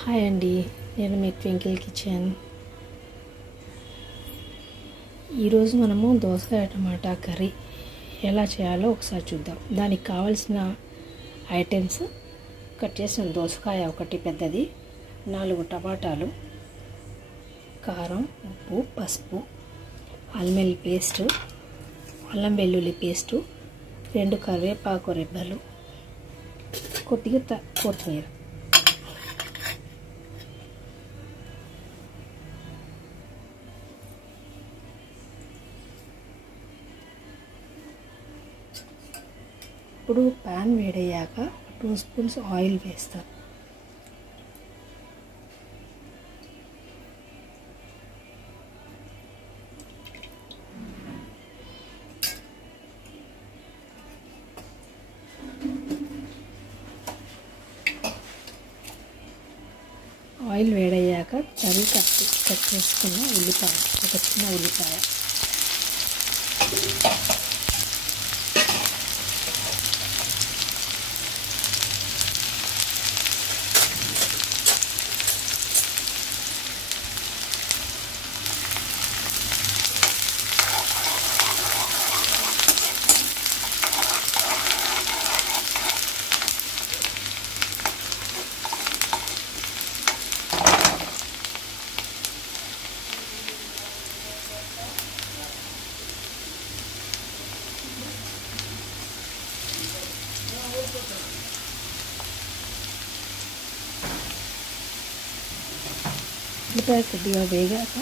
Hi అండి, నేను మీ twinkle kitchen. ఈరోజు మనము దోసకాయ టమాటా కర్రీ ఎలా చేయాలో ఒకసారి చూద్దాం. దానికి కావాల్సిన ఐటమ్స్: కట్ చేసిన దోసకాయ ఒకటి పెద్దది, 4 టమాటాలు, కారం, ఉప్పు, పసుపు, అల్లం పేస్టు, అల్లం వెల్లుల్లి పేస్టు, 2 కరివేపాకు రెబ్బలు, కొద్దిగా కొత్తిమీర. ఇప్పుడు ప్యాన్ వేడయ్యాక 2 స్పూన్స్ ఆయిల్ వేస్తాను. ఆయిల్ వేడయ్యాక కట్ చేసుకున్న ఉల్లిపాయ, ఒక చిన్న ఉల్లిపాయ, ఉల్లిపాయ కొద్దిగా వేగాక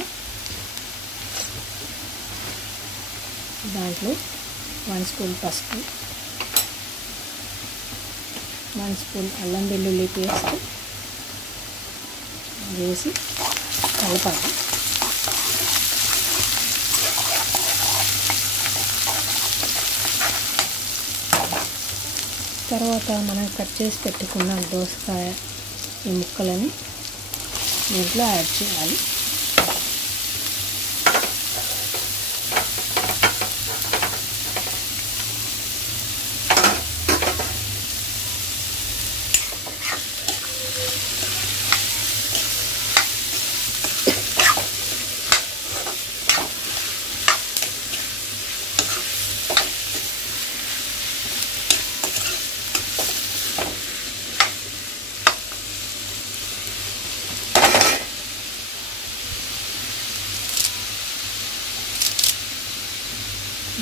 దాంట్లో 1 స్పూన్ పసుపు, 1 స్పూన్ అల్లం వెల్లుల్లి పేస్ట్ వేసి కలపాలి. తర్వాత మనం కట్ చేసి పెట్టుకున్న దోసకాయ ఈ ముక్కలని దీంట్లో యాడ్ చేయాలి.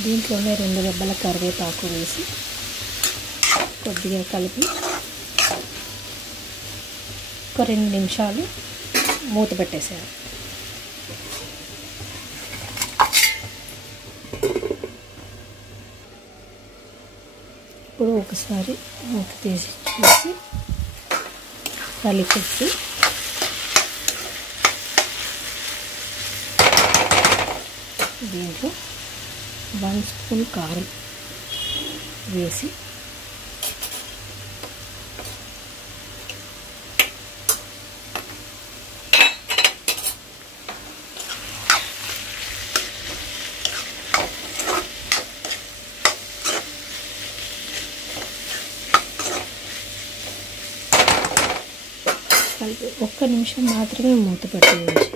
దీంట్లోనే 2 రెబ్బల కరివేపాకు వేసి కొద్దిగా కలిపి ఒక 2 నిమిషాలు మూత పెట్టేసారు. ఇప్పుడు ఒకసారి మూత తీసి చూసి కలిపేసి దీంట్లో 1 స్పూన్ కారం వేసి కలిపి 1 నిమిషం మాత్రమే మూత పెట్టి ఉంచి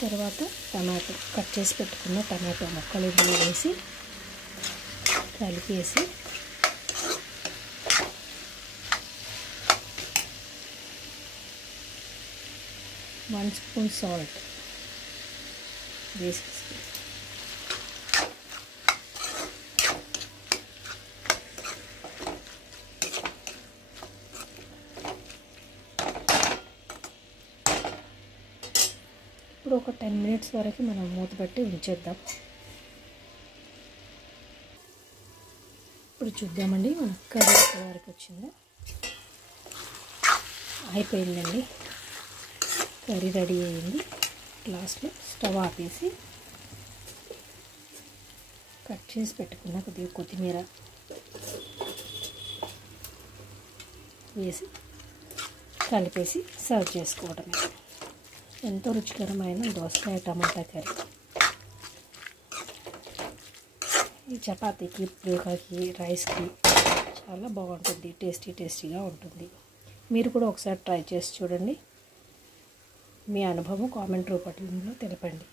తర్వాత టమాటో కట్ చేసి పెట్టుకున్న టమాటో ముక్కలు వేసి కలిపేసి వన్ స్పూన్ సాల్ట్ వేసేసి ఇప్పుడు ఒక 10 మినిట్స్ వరకు మనం మూత పెట్టి ఉంచేద్దాం. ఇప్పుడు చూద్దామండి మన కర్రీ ఎక్కడ వరకు వచ్చిందో. అయిపోయిందండి, కర్రీ రెడీ అయ్యింది. లాస్ట్లో స్టవ్ ఆపేసి కట్ చేసి పెట్టుకున్న కొద్దిగా కొత్తిమీర వేసి కలిపేసి సర్వ్ చేసుకోవడమే. ఎంతో రుచికరమైన దోసకాయ టమాటా కర్రీ. ఈ చపాతీకి, పుల్కాకి, రైస్కి చాలా బాగుంటుంది. టేస్టీగా ఉంటుంది. మీరు కూడా ఒకసారి ట్రై చేసి చూడండి. మీ అనుభవం కామెంట్ రూపంలో తెలపండి.